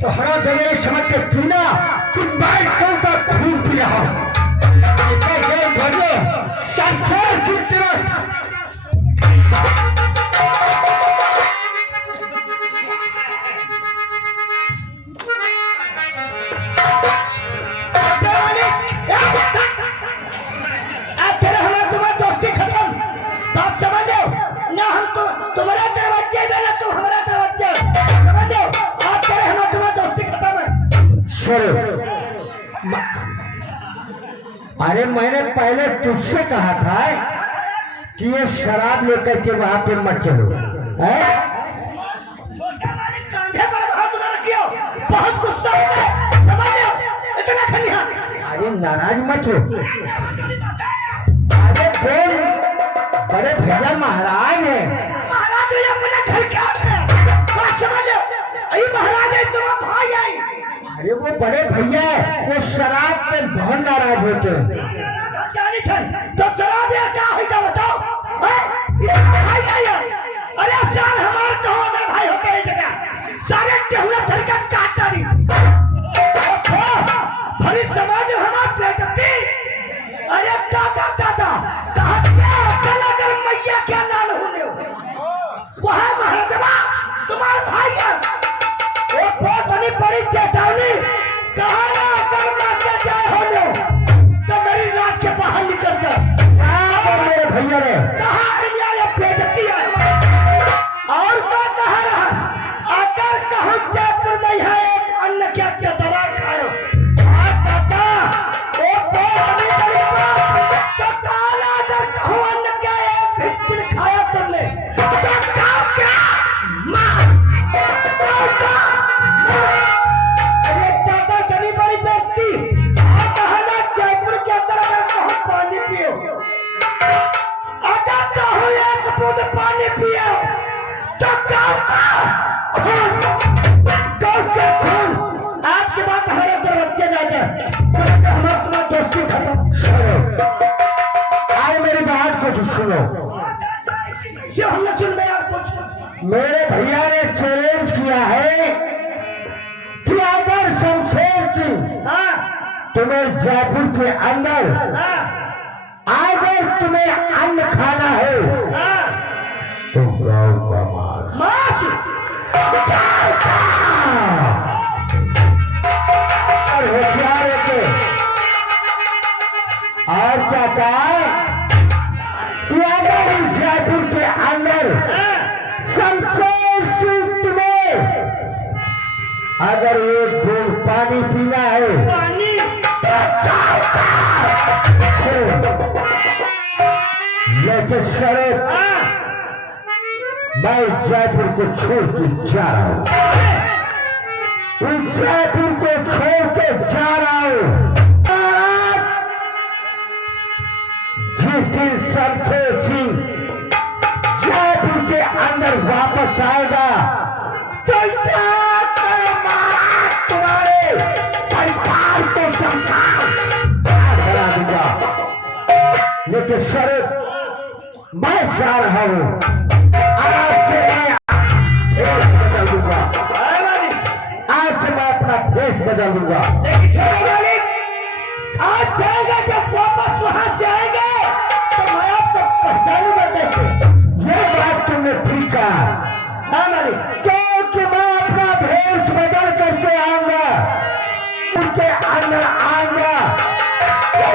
तो हरा दे समझ के पीना कि मैं कौन सा खून पी रहा हूं। अरे मैंने पहले तुझसे कहा था कि ये शराब लेकर के वहां पे मत चलो। बहुत गुस्सा है, अरे नाराज मत हो। अरे बोल, बड़े भैया महाराज है। महाराज अपने घर क्या बात समझ लो, अरे महाराज है तुम्हारा भाई है। अरे वो बड़े भैया है, वो शराब पे बहुत नाराज होते हैं। तो शराब यार क्या है क्या बताओ, ये भाई है। अरे सार हमारे कहो अगर भाई होते हैं जगह सारे केहुला धर का काटा नहीं भरी समाज में हमारे बेइज्जती। अरे दादा दादा कहा चला कर मैया क्या लाल होने वहां महाराजा तुम्हारे भाई है। वो बहुत बड़ी बड़ी चेतावनी कहा ना कर मारते जाए होने तो मेरी रात के बाहर निकल जा। मेरे भैया ने कहा बेइज्जती है और क्या कह रहा अगर कहूं जयपुर में है एक अन्न क्या कतरा खाओ दादा वो बहुत बड़ी बात तो काला अगर कहूं अन्न क्या एक भित्तिल खाया तुमने तो काम क्या मार अरे दादा चली बड़ी बेइज्जती और कहना जयपुर के अंदर अगर कहूं पानी पियो अगर कहूं एक बूंद पानी पियो तो गाँव का खून आज के बाद हमारे दो बच्चे जाते हमारा तुम्हारा दोस्ती खत्म। आज मेरी बात को सुनो, ये हमने सुन में यार कुछ मेरे भैया ने चैलेंज किया है कि अगर शमशेर सिंह हाँ तुम्हें जयपुर के अंदर हाँ अगर तुम्हें अन्न खाना है हाँ तो गाँव का मांस। मास और होशियार होते और क्या कहा कि अगर इस जयपुर के अंदर शमशेर सिंह तुम्हें अगर एक बूंद पानी पीना है पानी लेकिन शरत मैं जयपुर को छोड़ के जा रहा हूं, उस जयपुर को छोड़ के जा रहा हूं। जिस दिन शमशेर सिंह जयपुर के अंदर वापस आएगा तो तुम्हारे परिवार को करा दूंगा। लेकिन शरत मैं जा रहा हूं, आज से मैं भेष बदल दूंगा, आज से मैं अपना भेष बदल दूंगा। आज जाएगा जब वापस वहां से आएंगे तो मैं आपको पहचानूंगा कैसे। ये बात तुमने ठीक कहा, हाँ मालिक क्योंकि मैं अपना भेष बदल करके आऊंगा, उनके अंदर आऊंगा तो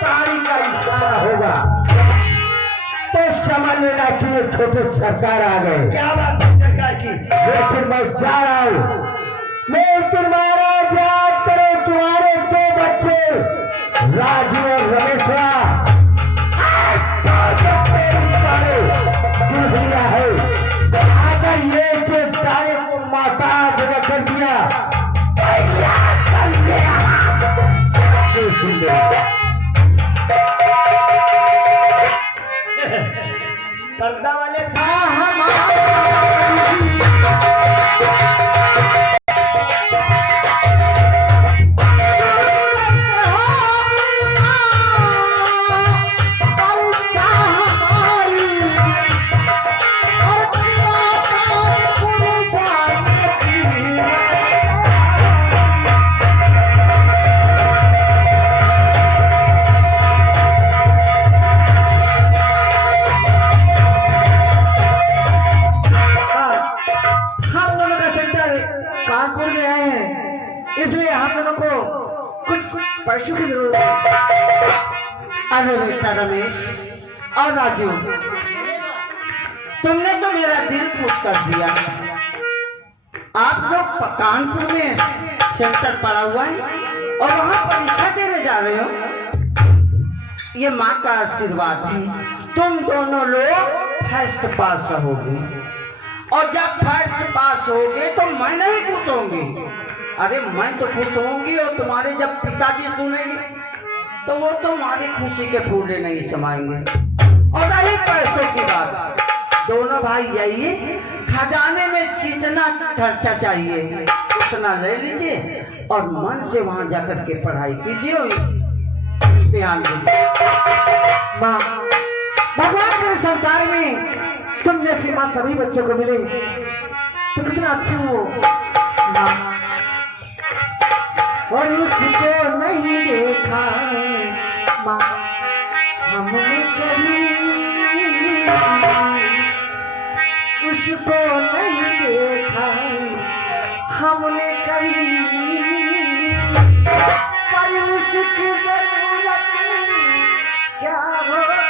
तारी का इशारा होगा तो समझ लेना कि ये छोटे सरकार आ गए। क्या बात है सरकार की। लेकिन मैं जा रहा हूं, लेकिन महाराज याद करो तुम्हारे दो बच्चे राजू और रमेशा दुल्हनिया है, अगर ये के तारे को माता जगह कर दिया पर्दा वाले पैसों की जरूरत है। अरे बेटा रमेश और राजू, तुमने तो मेरा दिल खुश कर दिया। आप लोग कानपुर में सेंटर पड़ा हुआ है और वहां परीक्षा देने जा रहे हो। ये माँ का आशीर्वाद है, तुम दोनों लोग फर्स्ट पास रहोगे और जब फर्स्ट पास होगे तो मैं नहीं खुश होंगी। अरे मैं तो खुश होंगी और तुम्हारे जब पिताजी सुनेंगे तो वो तुम्हारी खुशी के फूले नहीं समाएंगे। और रही पैसों की बात, दोनों भाई आई जाइए, खजाने में जितना खर्चा चाहिए उतना ले लीजिए और मन से वहां जाकर के पढ़ाई कीजिए और ध्यान दीजिए। माँ, भगवान के संसार में तुम जैसी माँ सभी बच्चों को मिले तो कितना अच्छा हो माँ। और उसको नहीं देखा माँ हमने कभी, उसको नहीं देखा हमने कभी, पर उसकी जरूरत क्या होगी।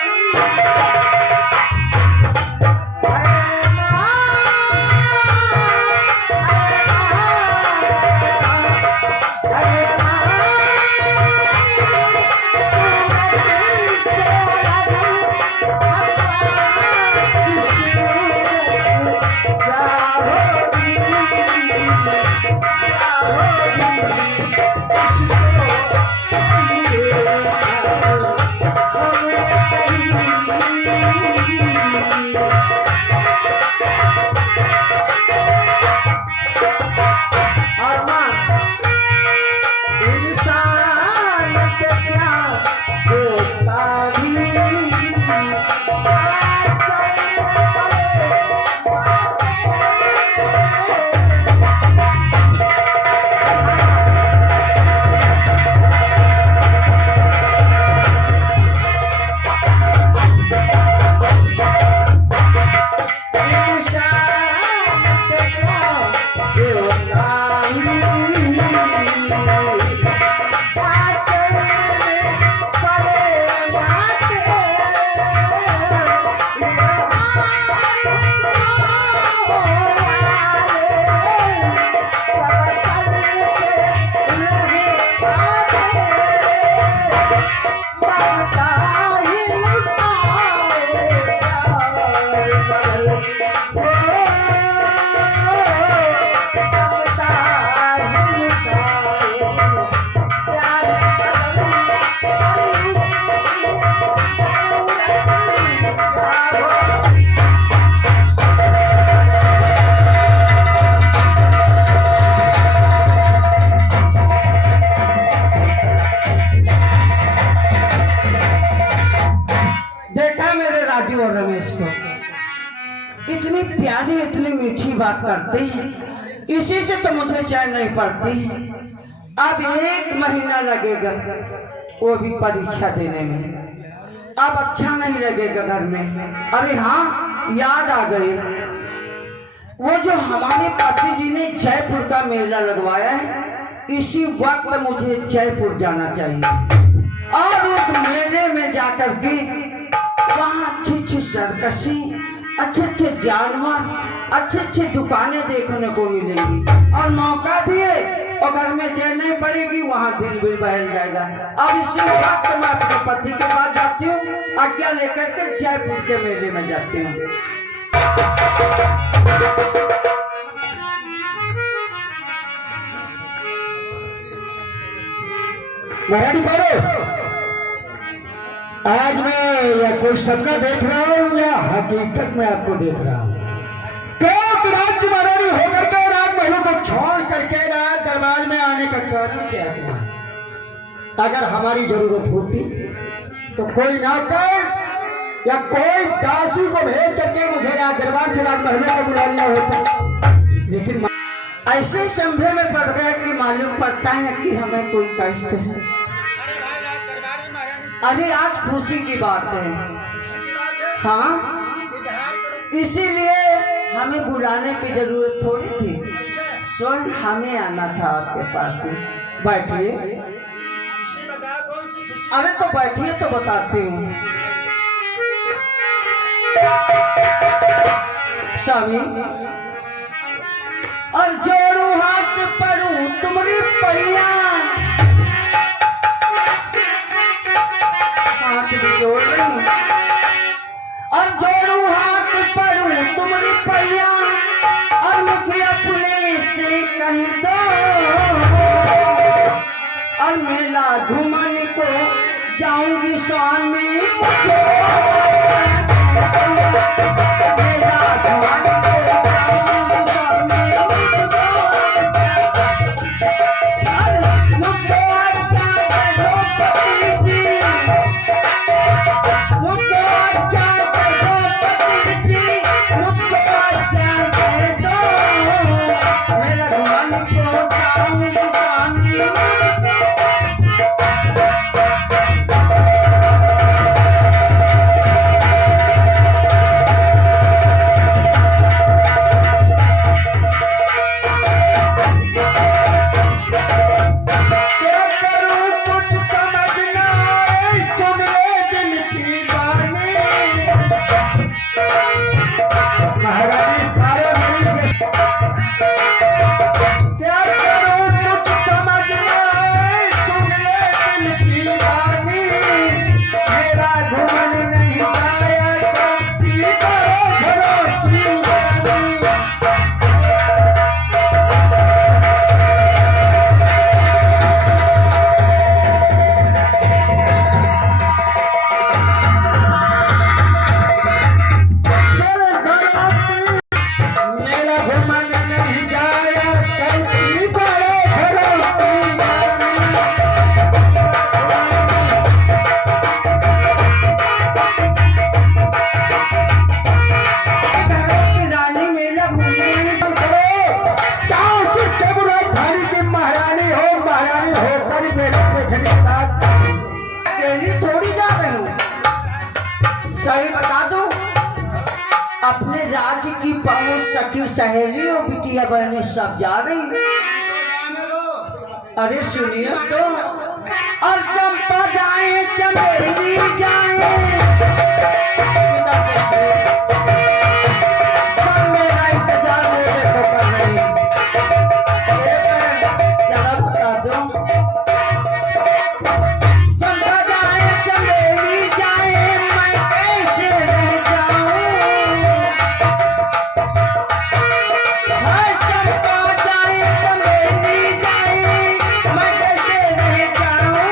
इतनी प्यारी इतनी मीठी बात करते हैं, इसी से तो मुझे चैन नहीं पड़ती। अब 1 महीना लगेगा वो भी परीक्षा देने में, अब अच्छा नहीं लगेगा घर में। अरे हाँ, याद आ गई, वो जो हमारे पति जी ने जयपुर का मेला लगवाया है, इसी वक्त मुझे जयपुर जाना चाहिए और उस मेले में जाकर के वहाँ अच्छी सरकशी, अच्छे जानवर, अच्छी दुकानें देखने को मिलेंगी और मौका भी है और घर में चैन नहीं पड़ेगी, वहाँ दिल भी बहल जाएगा। अब इसी वक्त मैं अपने पति के पास जाती हूँ, आज्ञा लेकर के जयपुर के मेले में जाती हूँ। महारानी पारो, आज मैं या कोई सपना देख रहा हूँ या हकीकत में आपको देख रहा हूँ। तो राज्य महारानी होकर के राजमहलों को छोड़ करके राज दरबार में आने का कारण क्या था? अगर हमारी जरूरत होती तो कोई नौकर या कोई दासी को भेज करके मुझे राज दरबार से राजमहलों को बुला लिया होता, लेकिन ऐसे संभव में पड़ गया कि मालूम पड़ता है कि हमें कोई कष्ट है। अरे आज खुशी की बात है, हाँ, इसीलिए हमें बुलाने की जरूरत थोड़ी थी। सुन, हमें आना था आपके पास में। बैठिए। अरे तो बैठिए तो बताती हूँ। स्वामी, और जोड़ू हाथ पड़ू तुम्हारी पैया, हाथ भी जोड़ रही हूँ, और जोड़ू हाथ पड़ू तुम्हारी पैया, और मुखिया पुलिस से कह दो, और मेला घूमने को जाऊंगी स्वामी, मेला सखी सहेली और बिटिया बहनें सब जा रही हैं। अरे सुनिए तो, और चंपा जाए चमेली जाए, सब मेरा इंतजार वो देखो कर रही है। जरा बता दो, चंपा जाए चमेली जाए, मैं कैसे रह जाऊं। हाय चंपा जाए चमेली जाए, मैं कैसे रह जाऊं।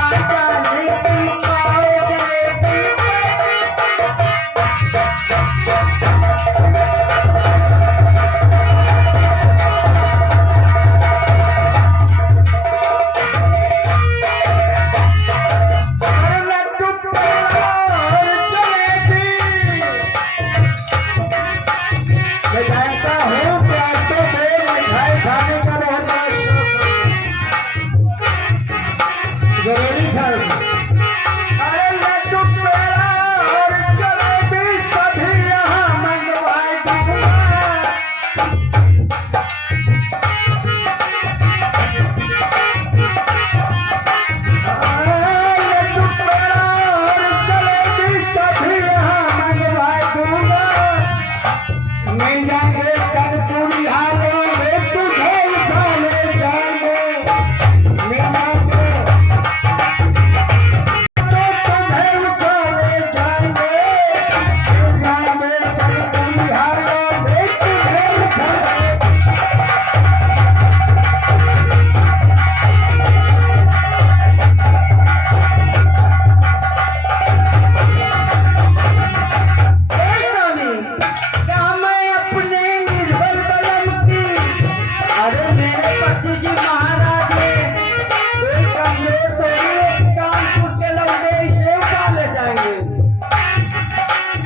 आजा लेती पाओ जलेबी, और लड्डू पेड़ा और जलेबी। मैं जानता हूँ कि आपको तो मिठाई खाने का बहुत बड़ा शौक है। जरूरी खाएंगे। अरे लड्डू पेड़ा और जलेबी सभी यहाँ मंगवाए दूंगा। लड्डू पेड़ा और जलेबी सभी यहाँ मंगवाए दूंगा। मिल जाएंगे कर्पूरी हालों में, तुझे उठा ले जाएंगे। मिल जाएंगे तो तुझे उठा ले जाएंगे। मिल जाएंगे कर्पूरी हालों में, तुझे उठा ले क्या मैं अपने निर्बल बलम की, अरे मेरे पति जी महाराज है, कोई कमजोर थोड़ी है, कानपुर के लौंडे इसे उठा ले जाएंगे।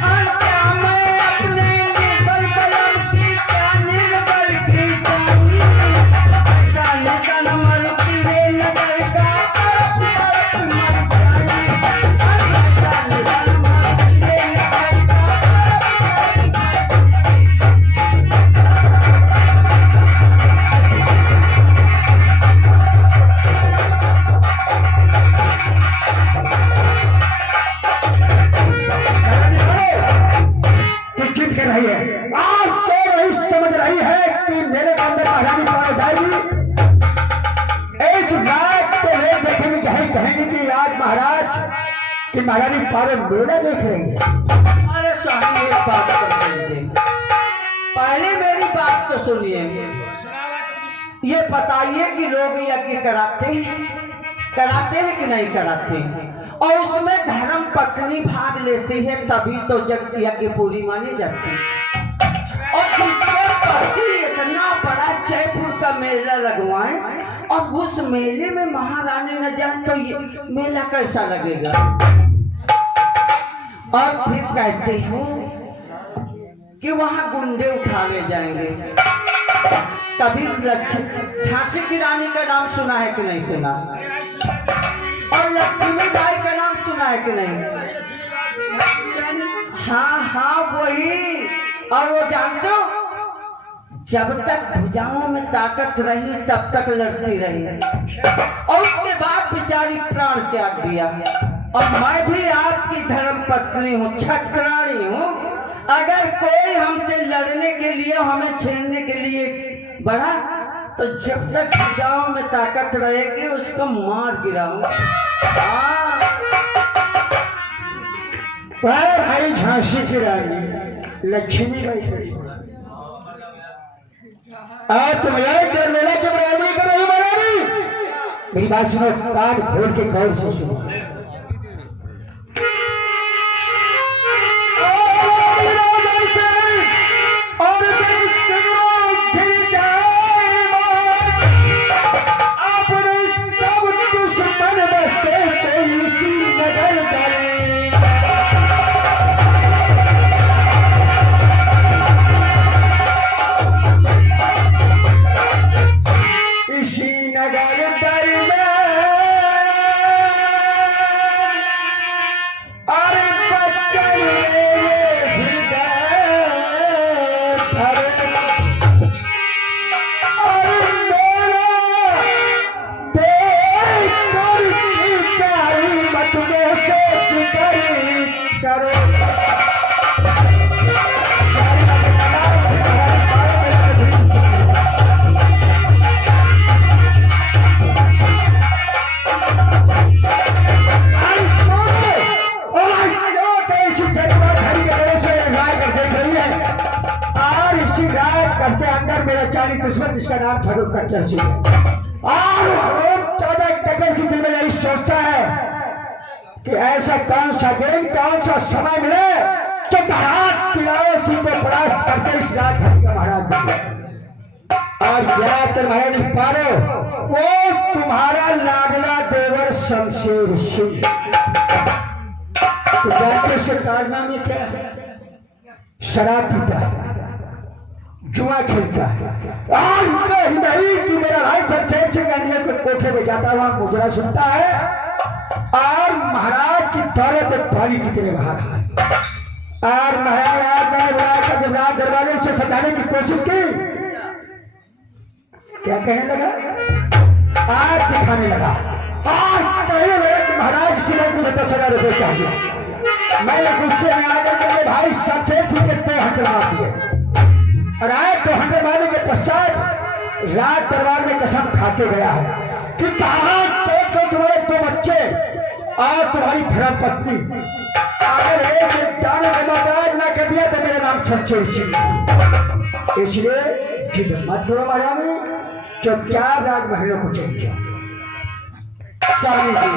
और क्या मैं अपने निर्बल बलम की, क्या निर्बल की चाहिए, क्या निशान मरुती रे नगर का तरफ तरफ मर जाए। क्या निशान मरुती रे नगर का तू जिद कर रही है। आज तो नहीं समझ रही है कि मेरे अंदर महारानी पाई जाएगी। इस रात तो लोग देखेंगे, कहेंगे कि आज महाराज की महारानी पारे मेला देख रही है। अरे साहब एक बात कर दीजिए, पहले मेरी बात तो सुनिए। ये बताइए कि लोग यज्ञ कराते हैं कि नहीं कराते हैं, और उसमें धर्म पत्नी भाग लेती है तभी तो यज्ञ पूरी मानी जाती है। और जिसके पति इतना बड़ा जयपुर का मेला लगवाए और उस मेले में महारानी न जाए तो ये मेला कैसा लगेगा। और फिर कहते हूँ कि वहां गुंडे उठा ले जाएंगे। कभी झांसी की रानी का नाम सुना है कि नहीं सुना, और लक्ष्मीबाई का नाम सुना है कि नहीं। हाँ वही। और वो जानते हो, जब तक भुजाओं में ताकत रही तब तक लड़ती रही, और उसके बाद बेचारी प्राण त्याग दिया। और मैं भी आपकी धर्म पत्नी हूँ, छत्राणी हूँ। अगर कोई हमसे लड़ने के लिए, हमें छेड़ने के लिए बढ़ा तो जब तक भुजाओं में ताकत रहेगी उसको मार गिराऊंगा। भाई झांसी की रानी लक्ष्मीबाई खड़ी। आज तुम एक डेढ़ मेला के बराबरी कर रही हो महारानी। मेरी बात सुनो, कान खोल के गौर से सुनो। करते अंदर मेरा चारी दुश्मन जिसका नाम था कट्टर सिंह है। और रोज 14 कट्टर सिंह दिल में यही सोचता है कि ऐसा कौन सा दिन कौन सा समय मिले तो महाराज तिलावर सिंह को परास्त करके इस राजधानी का महाराज बने। और क्या तुम्हारे नहीं पारो वो तुम्हारा लाडला देवर शमशेर सिंह। तो जानते इसके कारनामे क्या है? शराब पीता है, जुआ खेलता है, और इतना ही नहीं कि मेरा भाई शमशेर सिंह इंडिया के कोठे में जाता हुआ मुजरा सुनता है और महाराज की दौलत पानी की तरह बहा रहा है। और महाराज मैंने बुलाकर जब राज दरबार में उसे समझाने की कोशिश की, क्या कहने लगा? आज दिखाने लगा और कहने लगा कि महाराज इसलिए मुझे 10,000 रुपये चाहिए। मैंने गुस्से में आकर के भाई शमशेर सिंह के 2 हंटर मार दिए और आज 2 हंटर मारने के पश्चात राज दरबार में कसम खा के गया है कि महाराज को तुम्हारे 2 बच्चे और तुम्हारी धर्म पत्नी अगर एक दाने में महाराज ना कर दिया तो मेरा नाम शमशेर सिंह। इसलिए जिद मत करो महारानी, चुपचाप राजमहलों को चल गया। स्वामी जी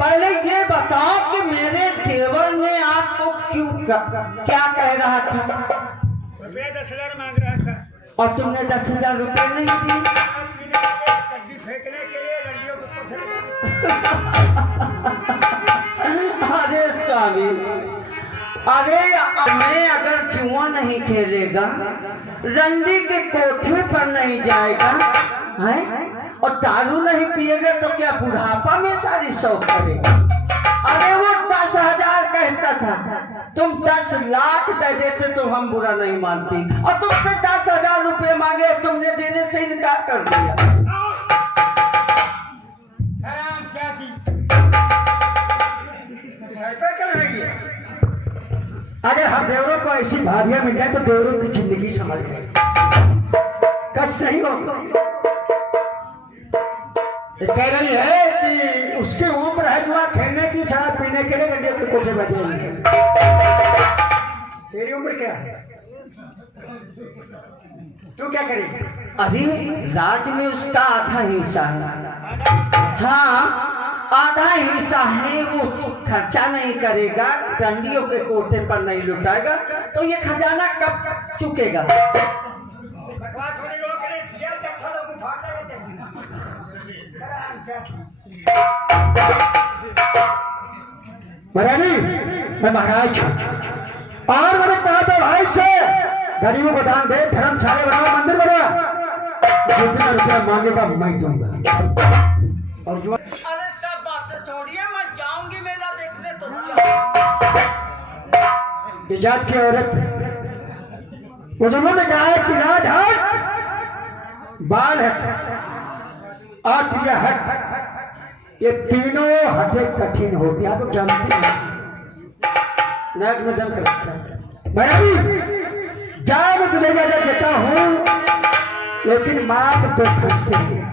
पहले ये बताओ कि मेरे देवर ने आपको क्या कह रहा था? रुपये 10,000 मांग रहा था और तुमने 10,000 रुपये नहीं दिए। फेंकने के लिए लड़कियों को अरे स्वामी, अरे मैं अगर जुआ नहीं खेलेगा, रंडी के कोठे पर नहीं जाएगा है और दारू नहीं पिएगा तो क्या बुढ़ापा में सारी शौक करेगा? अरे वो 10,000 कहता था, तुम 10 लाख दे देते तो हम बुरा नहीं मानती, और तुमसे 10,000 रुपये मांगे और तुमने देने से इनकार कर दिया। चल रही है। अगर हम देवरों को ऐसी भारियां मिल जाए तो देवरों की जिंदगी संभल जाएगी, कष्ट नहीं होगा। कह रही है कि उसकी उम्र है जुआ खेलने की, शराब पीने के लिए गड्ढे के कोठे बजे। तेरी उम्र क्या है? तू क्या करेगी? अरे राज में उसका आधा हिस्सा है। हाँ आधा हिस्सा है, वो खर्चा नहीं करेगा, डंडियों के कोठे पर नहीं लुटाएगा, तो ये खजाना कब चुकेगा? महारानी मैं महाराज हूं और मैंने कहा था भाई से गरीबों को दान दे, धर्मशाला बनाओ, मंदिर बनवा, जितना रुपया मांगेगा मैं दूंगा। और जो अरे सब बातें छोड़िए, मैं जाऊंगी मेला देखने। तो ये जात की औरत बुजुर्गों ने कहा है कि नाज हट, बाल हट और प्रिया हट, ये तीनों हटे कठिन होते हैं। आप जानते हैं नाक में दम कर रखा है। भाई जा मैं तुझे इजाजत देता हूं, लेकिन मात तो खरीदते हैं।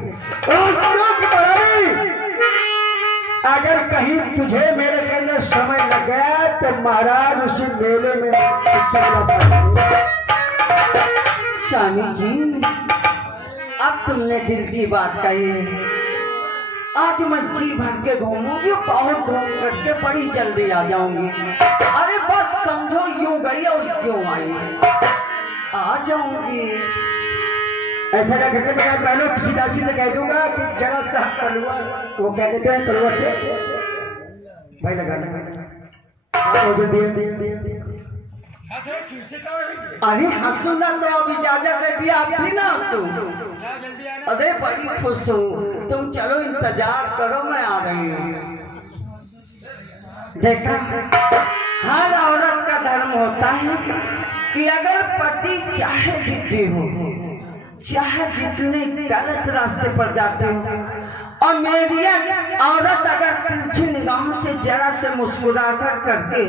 अगर कहीं तुझे मेरे के अंदर समय लग गया तो महाराज उसी मेले में स्वामी जी अब तुमने दिल की बात कही है। आज मैं जी भर के घूमूंगी, बहुत घूम करके बड़ी जल्दी आ जाऊंगी। अरे बस समझो यूं गई और क्यों आई, आ जाऊंगी। ऐसा क्या करके मैं आज पहले किसी दासी से कह दूंगा कि जरा सा कलुआ, वो क्या कहते हैं कलुआ के भाई लगाना। अरे हंसूंगा तो अब इजाजत दे दिया आप भी ना तो। अरे बड़ी खुश हूँ, तुम चलो इंतजार करो, मैं आ रही हूँ। देखा हर औरत का धर्म होता है कि अगर पति चाहे जिद्दी हो, चाहे जितने गलत रास्ते पर जाते हो, और मेरी औरत अगर तिरछी निगाहों से जरा से मुस्कुराहट करके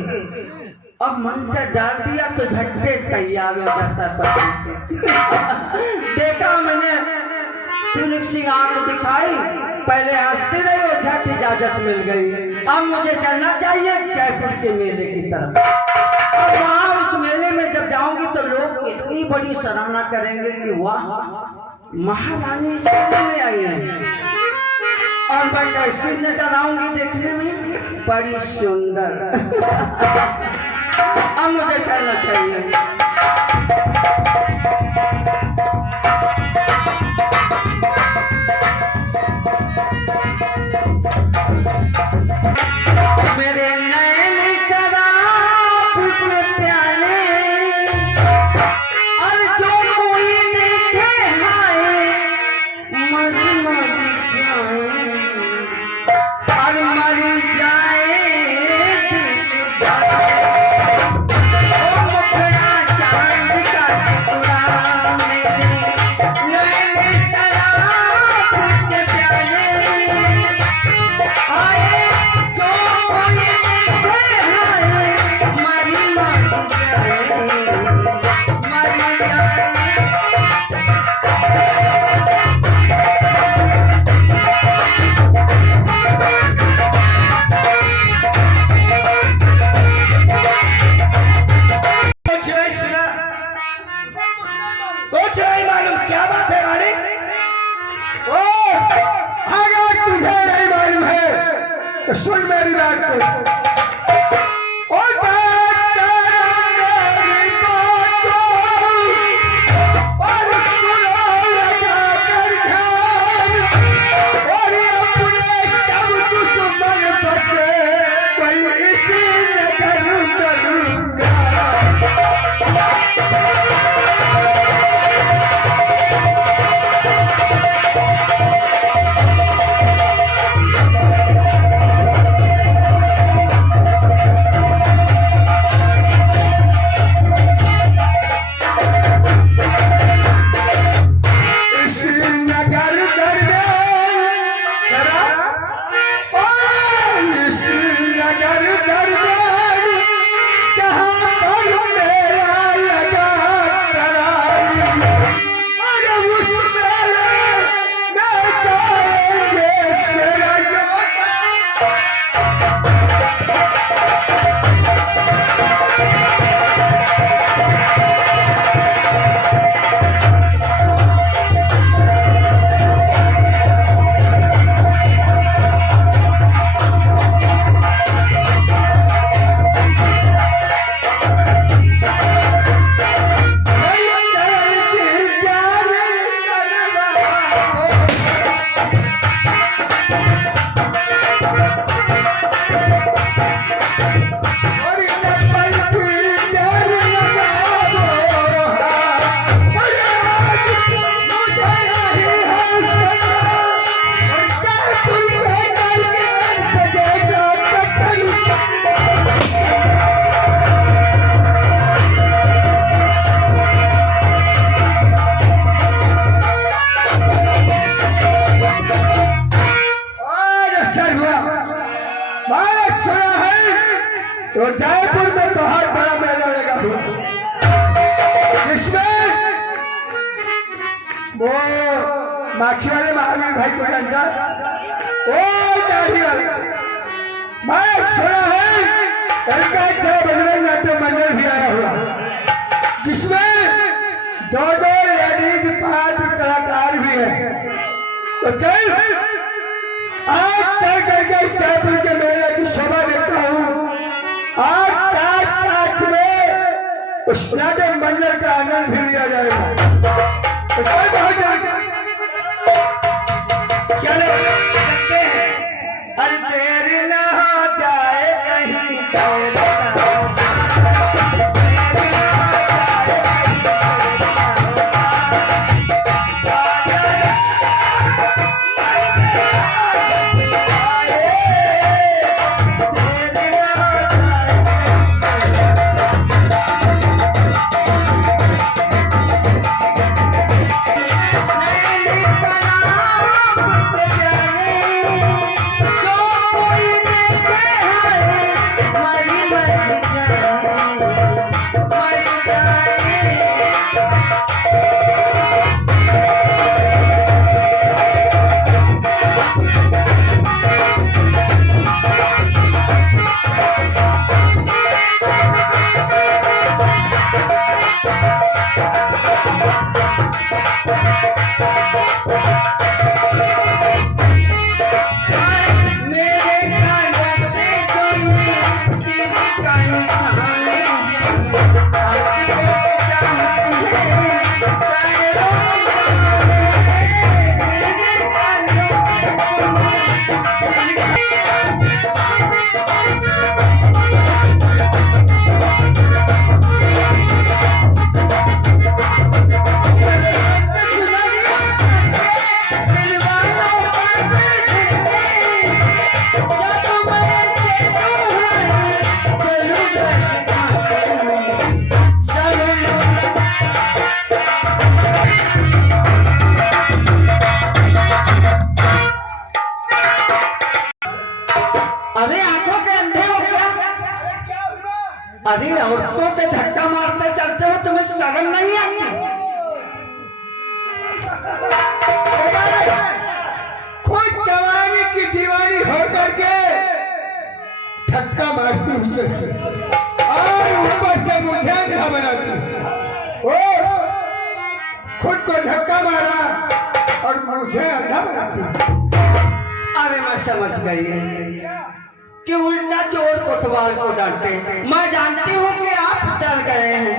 और मंत्र डाल दिया तो झट्टे तैयार हो जाता है पति। देखा मैंने, तुनिक सिंह आंख दिखाई, पहले हंसती रही और झट इजाजत मिल गई। अब मुझे चलना चाहिए जयपुर के मेले की तरफ, और वहां इस मेले में जब जाऊंगी तो लोग इतनी बड़ी सराहना करेंगे कि वाह, महारानी इस मेले में आई है। और मैं कैसी नजर आऊंगी देखने में, बड़ी सुंदर। अब मुझे करना चाहिए। मेरे नैन शराब के प्याले, और जो कोई देखे हाय मर मर जाए, और मर जाए दिल भर। ओ मुखड़ा चांद का टुकड़ा, मेरे नैन शराब के प्याले, आए जो कोई देखे हाय मर मर जाए, मर जाए। कुछ नहीं सुना, कुछ नहीं मालूम, क्या बात है मालिक? ओ, अगर तुझे नहीं मालूम है तो सुन मेरी बात को। ओ तेरा मेरी बात को, और सुनो लगा कर ध्यान, और अपने सब दुश्मन बचे कोई इसी नगर करूंगा। इस नगर दरबार करा, और इस नगर दरबार जहाँ पर मेरा लगा करार, और उस मेले में जाएंगे शेरा। मैंने सुना है तो जयपुर में बहुत बड़ा मेला लगा हुआ, जिसमें वो माखी वाले महावीर भाई को जानता, ओ दाढ़ी वाले, मैंने सुना है उनका जय बजरंग नाट्य मंडल भी आया हुआ, जिसमें दो लेडीज पात्र कलाकार भी हैं। तो चल आज चल करके जयपुर के मेले की शोभा देखता हूँ, आज साथ साथ में उस नाट्य मंडल का आनंद भी लिया जाएगा। तो चल बहुत चलो चलते हैं, अरे देर ना हो जाए कहीं, देर ना हो जाए, देर ना हो जाए कहीं, देर ना हो जाए। औरतों के धक्का मारते चलते हो, तुम्हें शर्म नहीं आती? खुद जवानी की दीवानी होकर के धक्का मारती हुई चलती और ऊपर से मुझे अंधा बनाती। ओ खुद को धक्का मारा और मुझे अंधा बनाती। अरे मैं समझ गई कि उल्टा चोर कोतवाल को डांटे। मैं जानती हूँ कि आप डर गए हैं।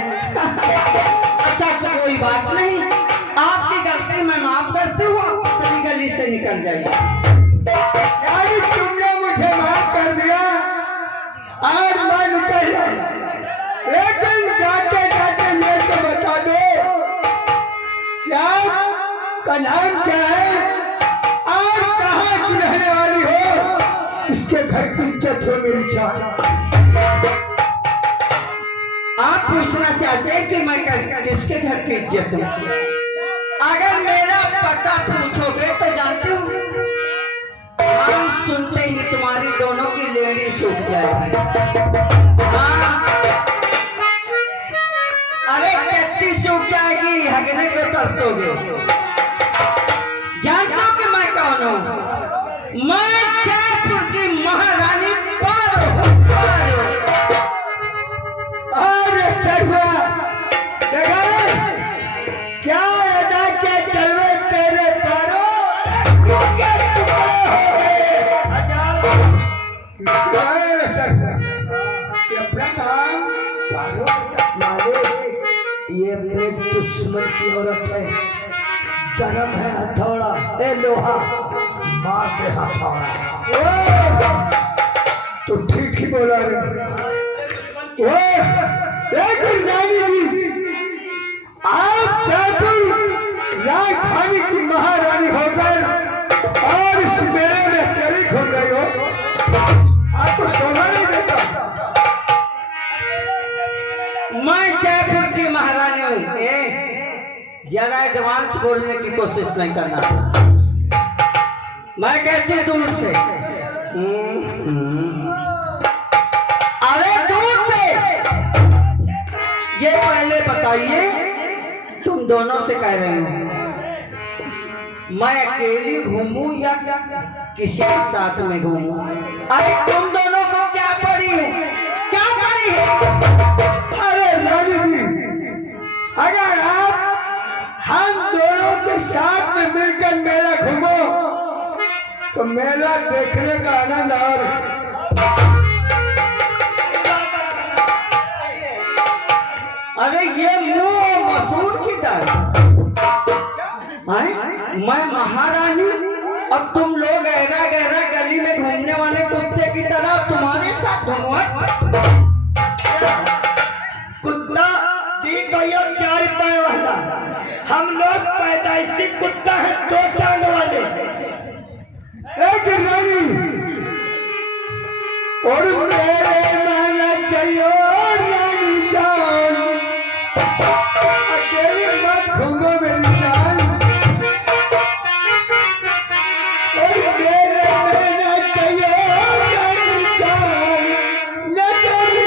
अच्छा तो कोई बात नहीं, आपकी गलती मैं माफ करती हूँ, आप अपनी गली से निकल जाइए। यानी तुमने मुझे माफ कर दिया और मैं निकल गया, लेकिन जाते जाते ये तो बता दो क्या का नाम क्या है और कहाँ की रहने वाली हो? इसके घर की इज्जत हो मेरी जान। आप पूछना चाहते हैं कि मैं किसके घर की इज्जत हूँ? अगर मेरा पता पूछोगे तो जानते हो, हम सुनते ही तुम्हारी दोनों की लेनी सूख जाएगी। हाँ, अरे कट्टी सूख जाएगी, हगने को तरसोगे। जानते हो कि मैं कौन हूँ? मैं जयपुर की महारानी पारो। अरे शर्मा देखा रे, क्या अदा के चलवे तेरे पारो के टुकड़े हो गए। अरे शर्मा ये अपना नाम पारो बता। ये अपने दुश्मन की औरत है, गरम है हथौड़ा, ए लोहा मार दे हथौड़ा। तो ठीक ही बोला रे। लेकिन रानी जी, आप जयपुर राजधानी की महारानी होकर और इस मेले में अकेली घूम रही हो, आपको सोना नहीं देता। मैं जयपुर की महारानी हूँ। जरा एडवांस बोलने की कोशिश नहीं करना। मैं कहती दूर से। अरे दूर से। ये पहले बताइए, तुम दोनों से कह रही हो मैं अकेली घूमूं या किसी के साथ में घूमूं? अरे तुम दोनों को क्या पड़ी है? क्या पड़ी है? अरे रानी जी, अगर आप हम दोनों के साथ में मिलकर मेला घूमो तो मेला देखने का आनंद और अरे ये मुंह और मसूर की दर। मैं महारानी अब तुम लोग गहरा गहरा गली में घूमने वाले कुत्ते की तरह तुम्हारे साथ घूमो। कुत्ता दी गया 4 पैर वाला, हम लोग पैदाइशी कुत्ता है 2 टांग वाले। एक रानी और मेरे माना चाहिए रानी जान, अकेली मत घूमो मेरी जान। और मेरे माना चाहिए रानी जान, न तेरी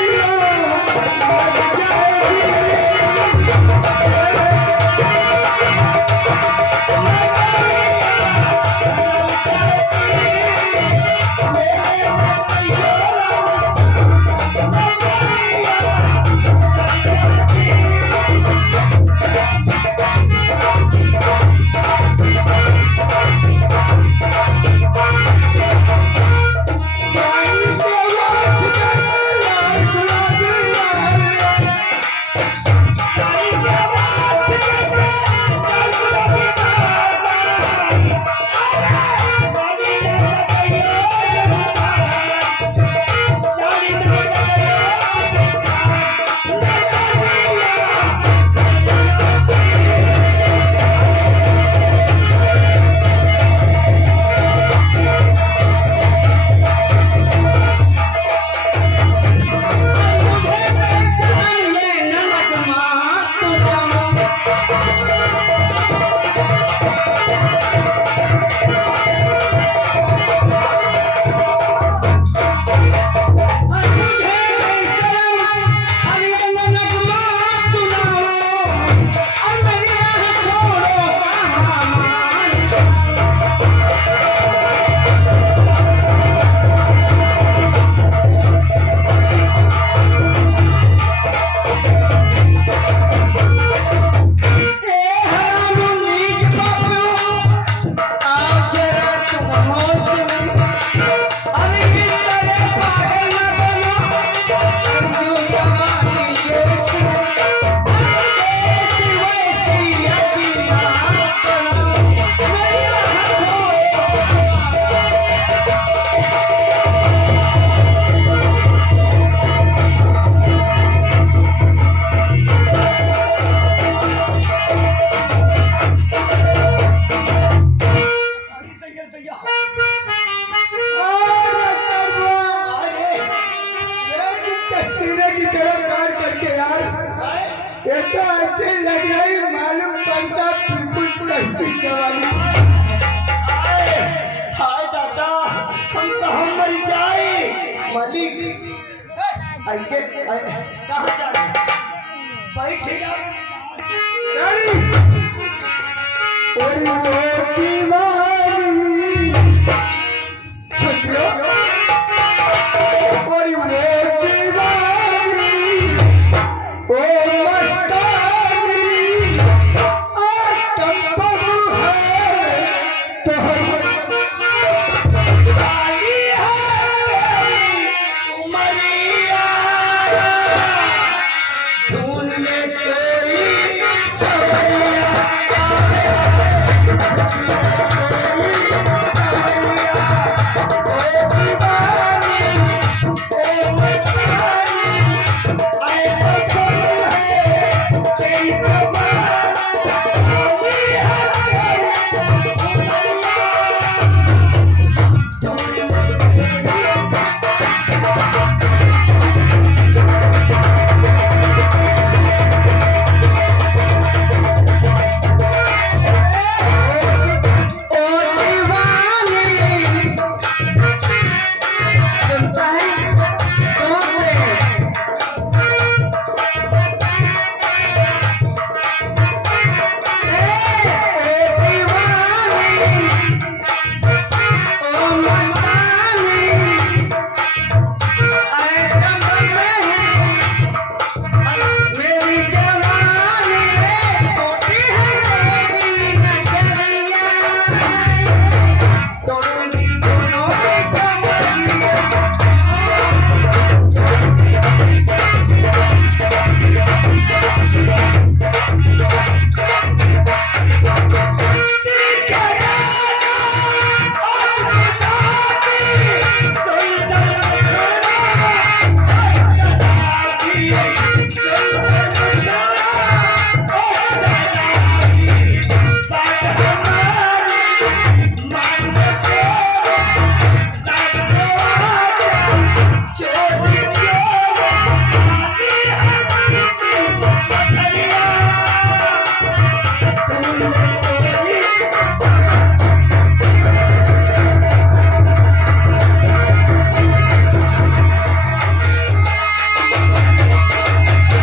जवानी। हाय दादा हम कहाँ मर जाए मालिक आइए कहाँ जा रहे बैठ जा रानी और वो की